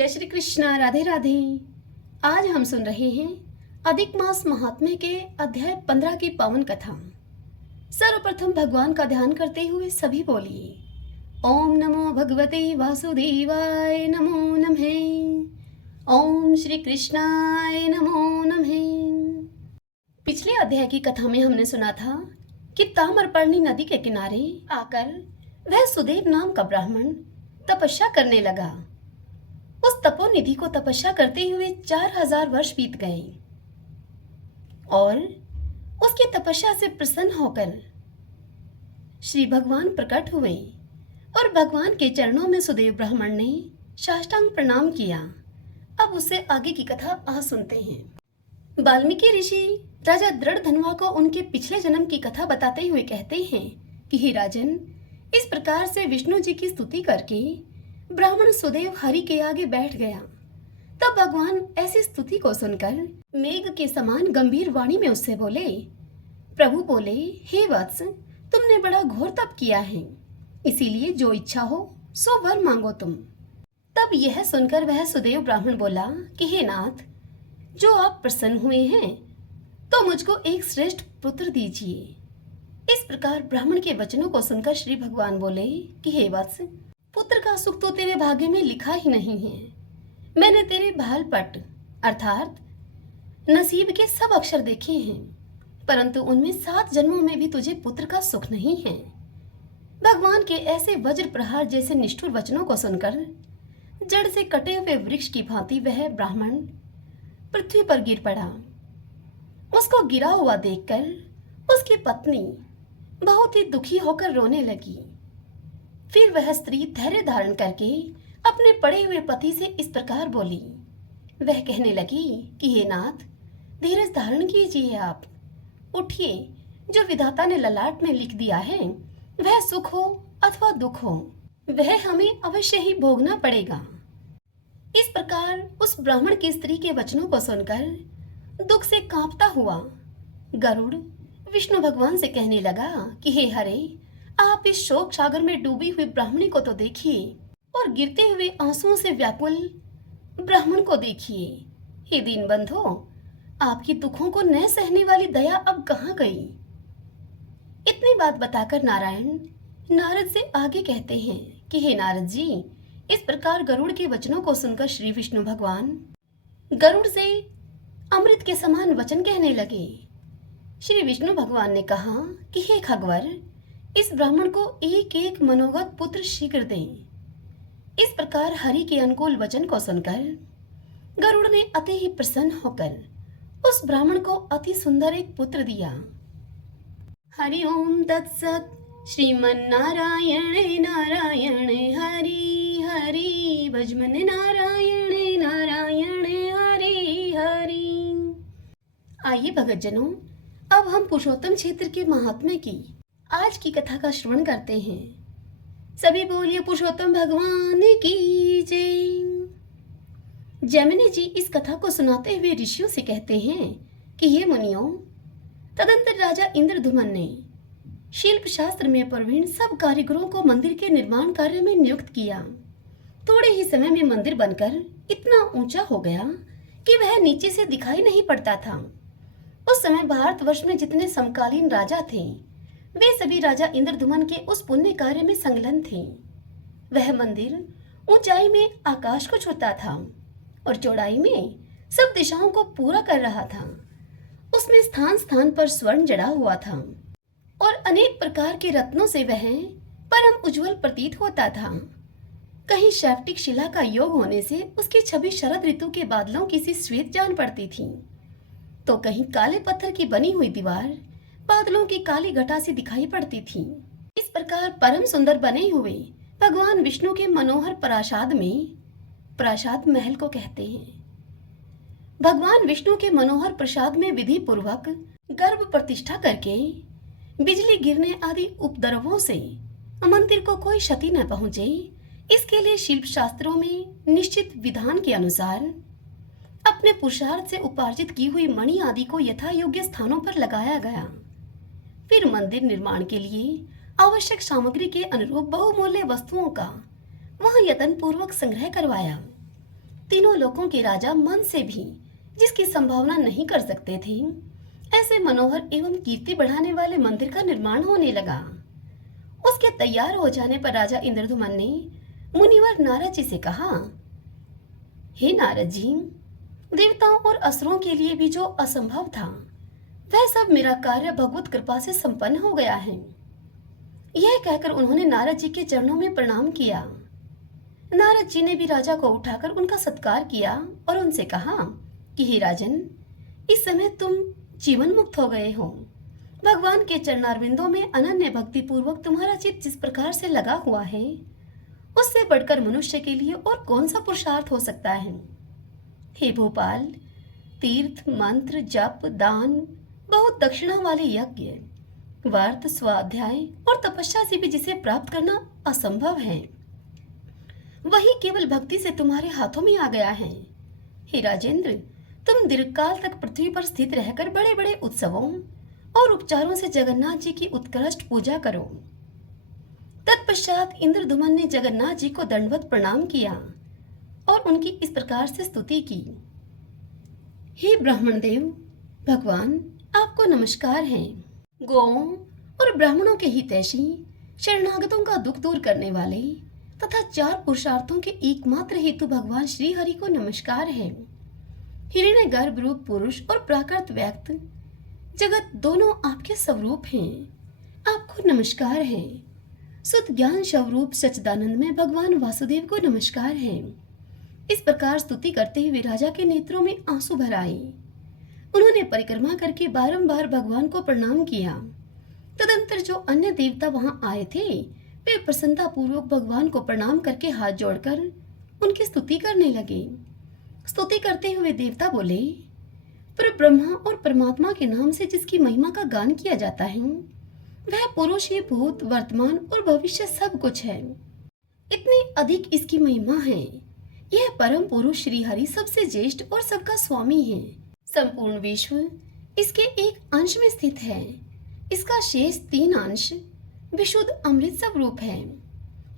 जय श्री कृष्णा। राधे राधे। आज हम सुन रहे हैं अधिक मास महात्म्य के अध्याय 15 की पावन कथा। सर्वप्रथम भगवान का ध्यान करते हुए सभी बोलिए ओम नमो भगवते वासुदेवाय नमो नमः। ओम श्री कृष्णाय नमो नमः। पिछले अध्याय की कथा में हमने सुना था कि ताम्रपर्णी नदी के किनारे आकर वह सुदेव नाम का ब्राह्मण तपस्या करने लगा। उस तपोनिधि को तपस्या करते हुए 4000 वर्ष बीत गए और उसकी तपस्या से प्रसन्न होकर श्री भगवान प्रकट हुए और भगवान के चरणों में सुदेव ब्राह्मण ने साष्टांग प्रणाम किया। अब उससे आगे की कथा आज सुनते हैं। वाल्मीकि ऋषि राजा दृढ़धनुआ को उनके पिछले जन्म की कथा बताते हुए कहते हैं कि हे राजन, इस प्रकार से विष्णु जी की स्तुति करके ब्राह्मण सुदेव हरि के आगे बैठ गया। तब भगवान ऐसी स्तुति को सुनकर मेघ के समान गंभीर वाणी में उससे बोले। प्रभु बोले, हे वत्स, तुमने बड़ा घोर तप किया है, इसीलिए जो इच्छा हो सो वर मांगो तुम। तब यह सुनकर वह सुदेव ब्राह्मण बोला कि हे नाथ, जो आप प्रसन्न हुए हैं तो मुझको एक श्रेष्ठ पुत्र दीजिए। इस प्रकार ब्राह्मण के वचनों को सुनकर श्री भगवान बोले कि हे वत्स, पुत्र का सुख तो तेरे भाग्य में लिखा ही नहीं है। मैंने तेरे भाल पट अर्थात नसीब के सब अक्षर देखे हैं, परंतु उनमें 7 जन्मों में भी तुझे पुत्र का सुख नहीं है। भगवान के ऐसे वज्र प्रहार जैसे निष्ठुर वचनों को सुनकर जड़ से कटे हुए वृक्ष की भांति वह ब्राह्मण पृथ्वी पर गिर पड़ा। उसको गिरा हुआ देखकर उसकी पत्नी बहुत ही दुखी होकर रोने लगी। फिर वह स्त्री धैर्य धारण करके अपने पड़े हुए पति से इस प्रकार बोली। वह कहने लगी कि हे नाथ, धीरज धारण कीजिए, आप उठिए। जो विधाता ने ललाट में लिख दिया है वह सुख हो अथवा दुख हो, वह हमें अवश्य ही भोगना पड़ेगा। इस प्रकार उस ब्राह्मण की स्त्री के वचनों को सुनकर दुख से कांपता हुआ गरुड़ विष्णु भगवान से कहने लगा कि हे हरे, आप इस शोक सागर में डूबी हुई ब्राह्मणी को तो देखिए और गिरते हुए आंसुओं से व्याकुल ब्राह्मण को देखिए। हे दीनबंधो, आपकी दुखों को न सहने वाली दया अब कहाँ गई। इतनी बात बताकर नारायण नारद से आगे कहते हैं कि हे नारद जी, इस प्रकार गरुड़ के वचनों को सुनकर श्री विष्णु भगवान गरुड़ से अमृत के समान वचन कहने लगे। श्री विष्णु भगवान ने कहा कि हे खगवर, इस ब्राह्मण को एक एक मनोगत पुत्र शीघ्र दें। इस प्रकार हरि के अनुकूल वचन को सुनकर गरुड़ ने अति ही प्रसन्न होकर उस ब्राह्मण को अति सुंदर एक पुत्र दिया। हरि ओम तत्सत। श्रीमन्नारायण नारायण हरि हरि भजमन नारायण नारायण हरि हरि। आइए भगतजनों, अब हम पुरुषोत्तम क्षेत्र के महात्म्य की आज की कथा का श्रवण करते हैं। सभी बोलिए पुरुषोत्तम भगवान की जय। जैमिनी जी इस कथा को सुनाते हुए ऋषियों से कहते हैं कि हे मुनियों, तदंतर राजा इंद्रधुमन ने शिल्प शास्त्र में प्रवीण सब कारीगरों को मंदिर के निर्माण कार्य में नियुक्त किया। थोड़े ही समय में मंदिर बनकर इतना ऊंचा हो गया कि वह नीचे से दिखाई नहीं पड़ता था। उस समय भारतवर्ष में जितने समकालीन राजा थे वे सभी राजा इंद्रधुमन के उस पुण्य कार्य में संलग्न थे। वह मंदिर ऊंचाई में आकाश को छूता था और चौड़ाई में सब दिशाओं को पूरा कर रहा था। उसमें स्थान स्थान पर स्वर्ण जड़ा हुआ था और अनेक प्रकार के रत्नों से वह परम उज्जवल प्रतीत होता था। कहीं शैफ्टिक शिला का योग होने से उसकी छवि शरद ऋतु के बादलों की सी श्वेत जान पड़ती थी, तो कहीं काले पत्थर की बनी हुई दीवार बादलों की काली घटा से दिखाई पड़ती थी। इस प्रकार परम सुंदर बने हुए भगवान विष्णु के मनोहर प्रासाद में, प्रासाद महल को कहते हैं, भगवान विष्णु के मनोहर प्रसाद में विधि पूर्वक गर्भ प्रतिष्ठा करके बिजली गिरने आदि उपद्रवों से मंदिर को कोई क्षति न पहुंचे, इसके लिए शिल्प शास्त्रों में निश्चित विधान के अनुसार अपने पुरुषार्थ से उपार्जित की हुई मणि आदि को यथा योग्य स्थानों पर लगाया गया। फिर मंदिर निर्माण के लिए आवश्यक सामग्री के अनुरूप बहुमूल्य वस्तुओं का वहां यत्न पूर्वक संग्रह करवाया। तीनों लोकों के राजा मन से भी जिसकी संभावना नहीं कर सकते थे, ऐसे मनोहर एवं कीर्ति बढ़ाने वाले मंदिर का निर्माण होने लगा। उसके तैयार हो जाने पर राजा इंद्रधुमन ने मुनिवर नारद जी से कहा, हे नारद जी, देवताओं और असुरों के लिए भी जो असंभव था वह सब मेरा कार्य भगवत कृपा से संपन्न हो गया है। यह कहकर उन्होंने नारद जी के चरणों में प्रणाम किया। नारद जी ने भी राजा को उठाकर उनका सत्कार किया और उनसे कहा कि हे राजन, इस समय तुम जीवन मुक्त हो गए हो। भगवान के चरणारविंदों में अनन्य भक्ति पूर्वक तुम्हारा चित्त जिस प्रकार से लगा हुआ है, उससे बढ़कर मनुष्य के लिए और कौन सा पुरुषार्थ हो सकता है। हे भोपाल, तीर्थ, मंत्र, जप, दान, बहुत दक्षिणा वाले यज्ञ, व्रत, स्वाध्याय और तपस्या से भी जिसे प्राप्त करना असंभव है, वही केवल भक्ति से तुम्हारे हाथों में आ गया है। हे राजेंद्र, तुम दीर्घकाल तक पृथ्वी पर स्थित रहकर बड़े बड़े उत्सवों और उपचारों से जगन्नाथ जी की उत्कृष्ट पूजा करो। तत्पश्चात इंद्रधुमन ने जगन्नाथ जी को दंडवत प्रणाम किया और उनकी इस प्रकार से स्तुति की। हे ब्राह्मण देव, भगवान आपको नमस्कार है। गौओं और ब्राह्मणों के हितैषी, शरणागतों का दुख दूर करने वाले तथा चार पुरुषार्थों के एकमात्र हेतु भगवान श्री हरि को नमस्कार है। हिरण्य गर्भ रूप पुरुष और प्राकृत व्यक्त जगत दोनों आपके स्वरूप हैं। आपको नमस्कार है। सुत ज्ञान स्वरूप सच्चिदानंद में भगवान वासुदेव को नमस्कार है। इस प्रकार स्तुति करते हुए राजा के नेत्रों में आंसू भर आए। उन्होंने परिक्रमा करके बारंबार भगवान को प्रणाम किया। तदंतर जो अन्य देवता वहां आए थे, वे प्रसन्नता पूर्वक भगवान को प्रणाम करके हाथ जोड़कर उनकी स्तुति करने लगे। स्तुति करते हुए देवता बोले, पर ब्रह्मा और परमात्मा के नाम से जिसकी महिमा का गान किया जाता है, वह पुरुष ही भूत, वर्तमान और भविष्य सब कुछ है। इतनी अधिक इसकी महिमा है। यह परम पुरुष श्री हरि सबसे ज्येष्ठ और सबका स्वामी है। संपूर्ण विश्व इसके एक अंश में स्थित है। इसका शेष 3 अंश विशुद्ध अमृत स्वरूप है,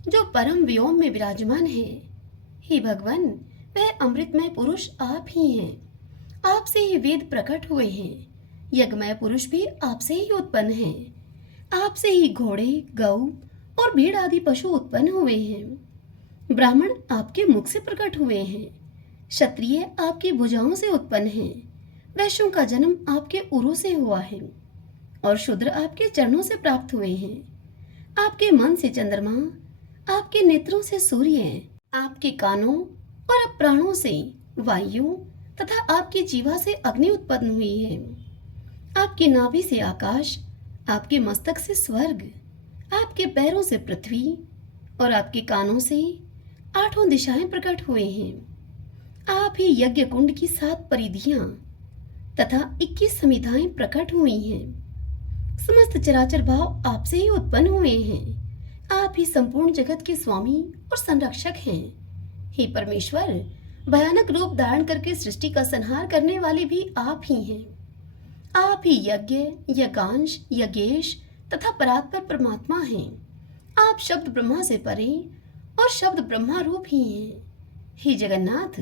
जो परम व्योम में विराजमान है। हे भगवान, वह अमृतमय पुरुष आप ही हैं। आपसे ही वेद प्रकट हुए हैं। यज्ञमय पुरुष भी आपसे ही उत्पन्न हैं। आपसे ही घोड़े, गौ और भेड़ आदि पशु उत्पन्न हुए हैं। ब्राह्मण आपके मुख से प्रकट हुए हैं। क्षत्रिय आपकी भुजाओं से उत्पन्न हैं। वैश्यों का जन्म आपके उरु से हुआ है और शूद्र आपके चरणों से प्राप्त हुए हैं। आपके मन से चंद्रमा, आपके नेत्रों से सूर्य, आपके कानों और प्राणों से वायु तथा आपकी जीवा से अग्नि उत्पन्न हुई है। आपकी नाभि से आकाश, आपके मस्तक से स्वर्ग, आपके पैरों से पृथ्वी और आपके कानों से 8 दिशाएं प्रकट हुए हैं। आप ही यज्ञ कुंड की 7 परिधियां तथा 21 समिधाएं प्रकट हुई हैं। समस्त चराचर भाव आपसे ही उत्पन्न हुए हैं। आप ही संपूर्ण जगत के स्वामी और संरक्षक हैं। हे परमेश्वर, भयानक रूप धारण करके सृष्टि का संहार करने वाले भी आप ही हैं। आप ही यज्ञ, यज्ञांश, यज्ञेश तथा परात्पर परमात्मा हैं। आप शब्द ब्रह्मा से परे और शब्द ब्रह्मा रूप ही हैं। हे जगन्नाथ,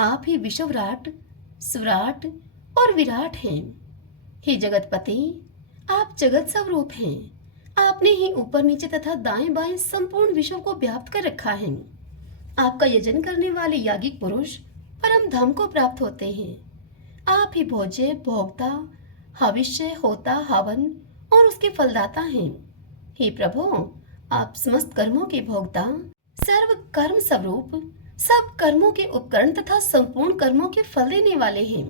आप ही विश्वराट, स्वराट और विराट हैं। हे जगतपति, आप जगत स्वरूप हैं। आपने ही ऊपर नीचे तथा दाएं बाएं संपूर्ण विश्व को व्याप्त कर रखा है। आपका यजन करने वाले यागिक पुरुष परम धाम को प्राप्त होते हैं। आप ही भोज्य, भोक्ता, हविष्य, होता, हवन और उसके फलदाता हैं। हे प्रभु, आप समस्त कर्मों के भोक्ता, सर्व कर्म स्वरूप, सब कर्मों के उपकरण तथा संपूर्ण कर्मों के फल देने वाले हैं।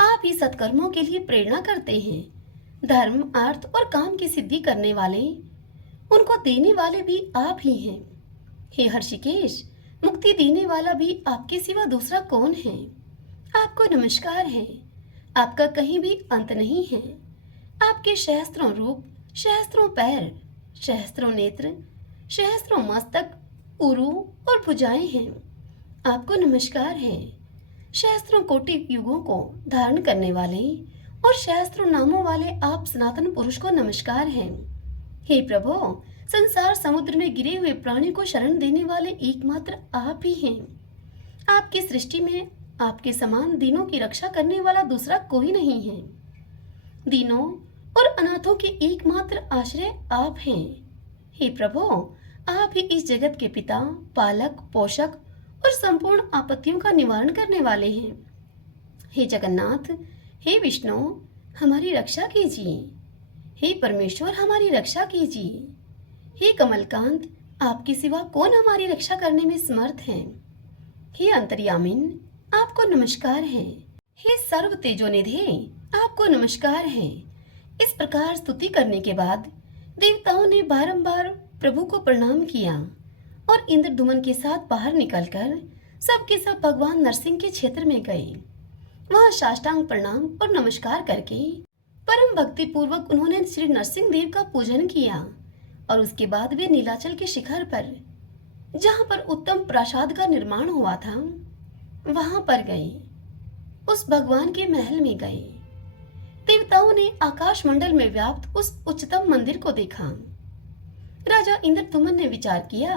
आप ही सत्कर्मों के लिए प्रेरणा करते हैं। धर्म, अर्थ और काम की सिद्धि करने वाले, उनको देने वाले भी आप ही हैं। हे हर्षिकेश, मुक्ति देने वाला भी आपके सिवा दूसरा कौन है। आपको नमस्कार है। आपका कहीं भी अंत नहीं है। आपके सहस्त्रों रूप, सहस्त्रों पैर, सहस्त्रों नेत्र, सहस्त्रों मस्तक, उरु और भुजाएं हैं। आपको नमस्कार है। सहस्त्रों कोटि युगों को धारण करने वाले और सहस्त्रों नामों वाले आप सनातन पुरुष को नमस्कार है। हे प्रभु, संसार समुद्र में गिरे हुए प्राणी को शरण देने वाले एकमात्र आप ही हैं। आपकी सृष्टि में आपके समान दीनों की रक्षा करने वाला दूसरा कोई नहीं है। दीनों और अनाथों के एकमात्र आश्रय आप हैं। हे प्रभु, आप ही इस जगत के पिता, पालक, पोषक और संपूर्ण आपत्तियों का निवारण करने वाले हैं। हे जगन्नाथ, हे विष्णु, हमारी रक्षा कीजिए। हे परमेश्वर, हमारी रक्षा कीजिए। हे कमलकांत, आपके सिवा कौन हमारी रक्षा करने में समर्थ है। हे अंतर्यामिन, आपको नमस्कार है। हे सर्व तेजोनिधे, आपको नमस्कार है। इस प्रकार स्तुति करने के बाद देवताओं ने बारंबार प्रभु को प्रणाम किया और इंद्रदुमन के साथ बाहर निकलकर सब के सब भगवान नरसिंह के क्षेत्र में गए। वहां साष्टांग प्रणाम और नमस्कार करके परम भक्ति पूर्वक उन्होंने श्री नरसिंह देव का पूजन किया और उसके बाद वे नीलाचल के शिखर पर, जहां पर उत्तम प्रासाद का निर्माण हुआ था, वहां पर गए। उस भगवान के महल में गए। देवताओं ने आकाश मंडल में व्याप्त उस उच्चतम मंदिर को देखा। राजा इंद्रदुमन ने विचार किया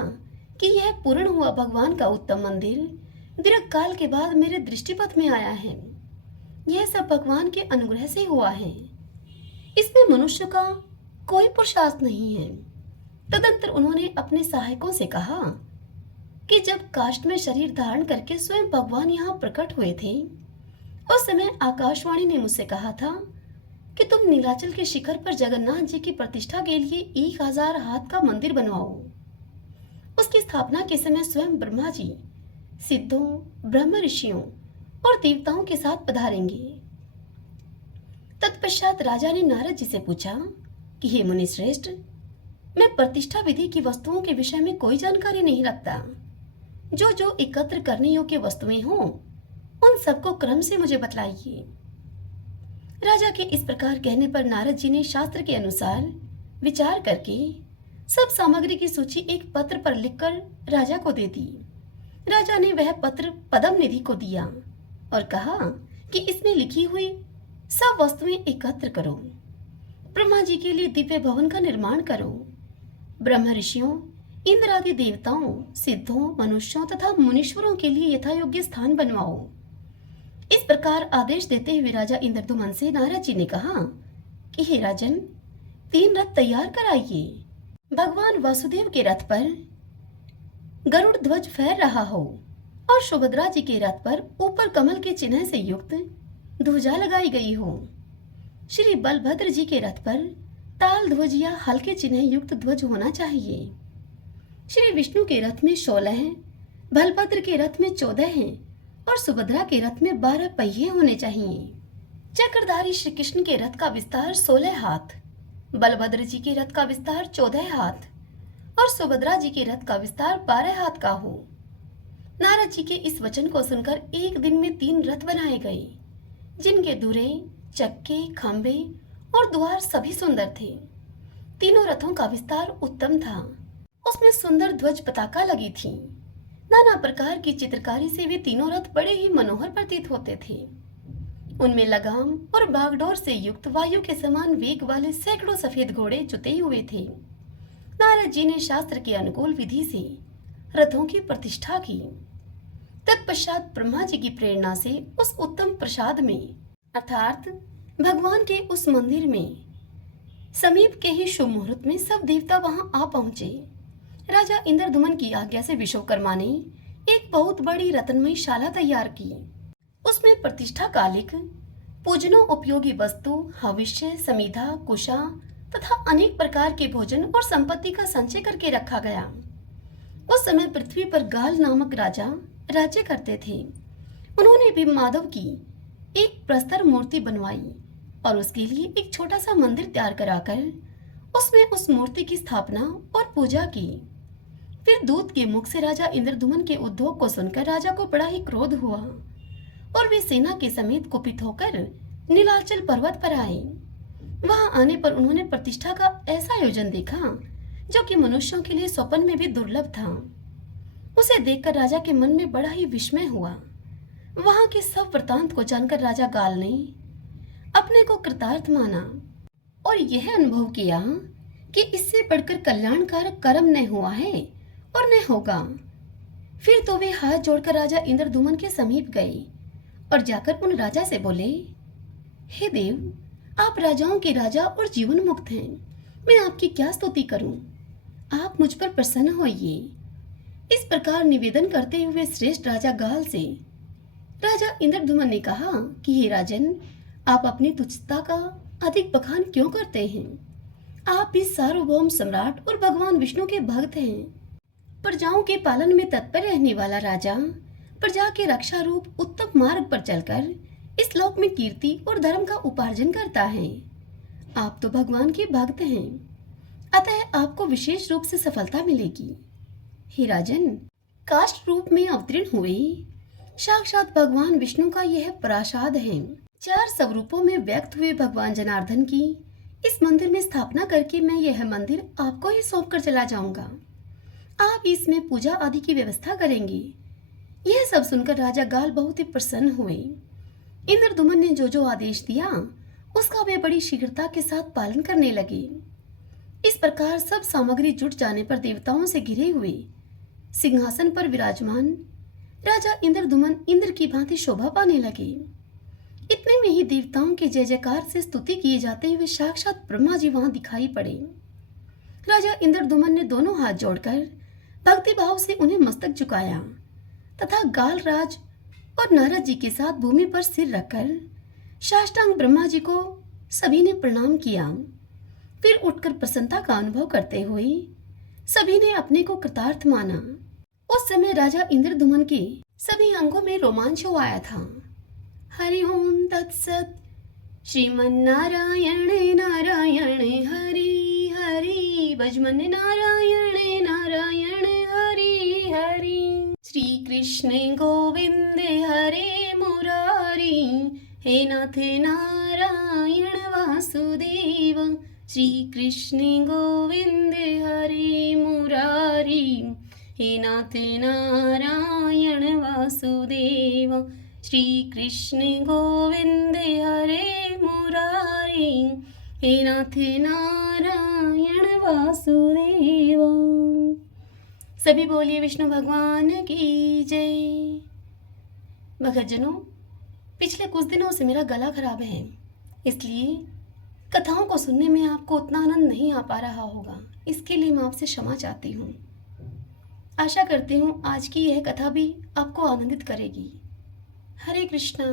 कि यह पूर्ण हुआ भगवान का उत्तम मंदिर दीर्घ काल के बाद मेरे दृष्टिपथ में आया है। यह सब भगवान के अनुग्रह से हुआ है। इसमें मनुष्य का कोई पुरुषार्थ नहीं है। तदंतर उन्होंने अपने सहायकों से कहा कि जब काष्ठ में शरीर धारण करके स्वयं भगवान यहाँ प्रकट हुए थे, उस समय आकाशवाणी ने मुझसे कहा था कि तुम नीलाचल के शिखर पर जगन्नाथ जी की प्रतिष्ठा के लिए 1000 हाथ का मंदिर बनवाओ। उसकी स्थापना के समय स्वयं ब्रह्मा जी सिद्धों, ब्रह्म ऋषियों और देवताओं के साथ पधारेंगे। तत्पश्चात राजा ने नारद जी से पूछा कि हे मुनि श्रेष्ठ, मैं प्रतिष्ठा विधि की वस्तुओं के विषय में कोई जानकारी नहीं रखता। जो जो एकत्र करने योग्य वस्तुएं हों, उन सबको क्रम से मुझे बतलाइए। राजा के इस प्रकार कहने पर नारद जी ने शास्त्र के अनुसार विचार करके सब सामग्री की सूची एक पत्र पर लिखकर राजा को दे दी। राजा ने वह पत्र पद्म निधि को दिया और कहा कि इसमें लिखी हुई सब वस्तुएं एकत्र करो। ब्रह्मा जी के लिए दिव्य भवन का निर्माण करो। ब्रह्म ऋषियों, इंद्र आदि देवताओं, सिद्धों, मनुष्यों तथा मुनीश्वरों के लिए यथा योग्य स्थान बनवाओ। इस प्रकार आदेश देते हुए राजा इंद्रदुमन से नारद जी ने कहा कि हे राजन, 3 रथ तैयार कराइए। भगवान वासुदेव के रथ पर गरुड़ ध्वज फहर रहा हो और सुभद्रा जी के रथ पर ऊपर कमल के चिन्ह से युक्त ध्वजा लगाई गई हो। श्री बलभद्र जी के रथ पर ताल ध्वज या हल्के चिन्ह युक्त ध्वज होना चाहिए। श्री विष्णु के रथ में 16 हैं, बलभद्र के रथ में 14 हैं और सुभद्रा के रथ में 12 पहिए होने चाहिए। चक्रधारी श्री कृष्ण के रथ का विस्तार 16 हाथ, बलभद्र जी के रथ का विस्तार 14 हाथ और सुभद्रा जी के रथ का विस्तार 12 हाथ का हो। नारद जी के इस वचन को सुनकर एक दिन में 3 रथ बनाए गए, जिनके धुरे, चक्के, खंभे और द्वार सभी सुंदर थे। तीनों रथों का विस्तार उत्तम था। उसमें सुंदर ध्वज पताका लगी थी। नाना प्रकार की चित्रकारी से वे तीनों रथ बड़े ही मनोहर प्रतीत होते थे। उनमें लगाम और बागडोर से युक्त वायु के समान वेग वाले सैकड़ों सफेद घोड़े जुते हुए थे। नारद जी ने शास्त्र के अनुकूल विधि से रथों की प्रतिष्ठा की। तत्पश्चात ब्रह्मा जी की प्रेरणा से उस उत्तम प्रसाद में अर्थात भगवान के उस मंदिर में समीप के ही शुभ मुहूर्त में सब देवता वहां आ पहुंचे। राजा इंद्रदुमन की आज्ञा से विश्वकर्मा ने एक बहुत बड़ी रत्नमयी शाला तैयार की। उसमें प्रतिष्ठा कालिक पूजनों उपयोगी वस्तु, हविष्य, समीधा, कुशा तथा अनेक प्रकार के भोजन और संपत्ति का संचय करके रखा गया। उस समय पृथ्वी पर गाल नामक राजा राज्य करते थे। उन्होंने भी माधव की एक प्रस्तर मूर्ति बनवाई और उसके लिए एक छोटा सा मंदिर तैयार कराकर उसमें उस मूर्ति की स्थापना और पूजा की। फिर दूत के मुख से राजा इंद्रदुमन के उद्योग को सुनकर राजा को बड़ा ही क्रोध हुआ और वे सेना के समेत कुपित होकर नीलाचल पर्वत पर आए। वहां आने पर उन्होंने प्रतिष्ठा का ऐसा आयोजन देखा जो कि मनुष्यों के लिए स्वप्न में भी दुर्लभ था। उसे देखकर राजा के मन में बड़ा ही विस्मय हुआ। वहां के सब वृतांत को जानकर राजा गाल ने अपने को कृतार्थ माना और यह अनुभव किया कि इससे बढ़कर कल्याणकारक कर्म न हुआ है और न होगा। फिर तो वे हाथ जोड़कर राजा इंद्रदुमन के समीप गए और जाकर उन राजा से बोले, हे देव, आप राजाओं के राजा और जीवन मुक्त हैं। मैं आपकी क्या स्तुति करूं? आप मुझ पर प्रसन्न होइए। इस प्रकार निवेदन करते हुए श्रेष्ठ राजा गाल से राजा इंद्रदुमन ने कहा कि हे राजन, आप अपनी तुच्छता का अधिक बखान क्यों करते हैं? आप भी सार्वभौम सम्राट और भगवान विष्णु के भक्त हैं। प्रजाओं के पालन में तत्पर रहने वाला राजा प्रजा के रक्षा रूप उत्तम मार्ग पर चलकर इस लोक में कीर्ति और धर्म का उपार्जन करता है। आप तो भगवान के भक्त हैं, अतः आपको विशेष रूप से सफलता मिलेगी। हे राजन, काष्ठ रूप में अवतीर्ण हुए साक्षात भगवान विष्णु का यह प्रासाद है। 4 स्वरूपों में व्यक्त हुए भगवान जनार्दन की इस मंदिर में स्थापना करके मैं यह मंदिर आपको ही सौंप कर चला जाऊंगा। आप इसमें पूजा आदि की व्यवस्था करेंगे। यह सब सुनकर राजा गाल बहुत ही प्रसन्न हुए। इंद्रदुमन ने जो जो आदेश दिया उसका वे बड़ी शीघ्रता के साथ पालन करने लगे। इस प्रकार सब सामग्री जुट जाने पर देवताओं से घिरे हुए सिंहासन पर विराजमान राजा इंद्रदुमन इंद्र की भांति शोभा पाने लगे। इतने में ही देवताओं के जय जयकार से स्तुति किए जाते हुए साक्षात ब्रह्मा जी वहां दिखाई पड़े। राजा इंद्रदुमन ने दोनों हाथ जोड़कर भक्ति भाव से उन्हें मस्तक झुकाया तथा गालराज और नारद जी के साथ भूमि पर सिर रखकर साष्टांग ब्रह्मा जी को सभी ने प्रणाम किया। फिर उठकर प्रसन्नता का अनुभव करते हुए सभी ने अपने को कृतार्थ माना। उस समय राजा इंद्रदुमन के सभी अंगों में रोमांच हो आया था। हरि ओम तत्सत। श्रीमन्नारायण नारायण हरि हरि भजमन नारायण नारायण हरि हरि। श्री कृष्ण गोविंद हरे मुरारी, हे नाथ नारायण वासुदेव। श्री कृष्ण गोविंद हरे मुरारी, हे नाथ नारायण वासुदेव। श्री कृष्ण गोविंद हरे मुरारी, हे नाथ नारायण वासुदेव। सभी बोलिए विष्णु भगवान की जय। भक्तजनों, पिछले कुछ दिनों से मेरा गला खराब है, इसलिए कथाओं को सुनने में आपको उतना आनंद नहीं आ पा रहा होगा। इसके लिए मैं आपसे क्षमा चाहती हूँ। आशा करती हूँ आज की यह कथा भी आपको आनंदित करेगी। हरे कृष्णा।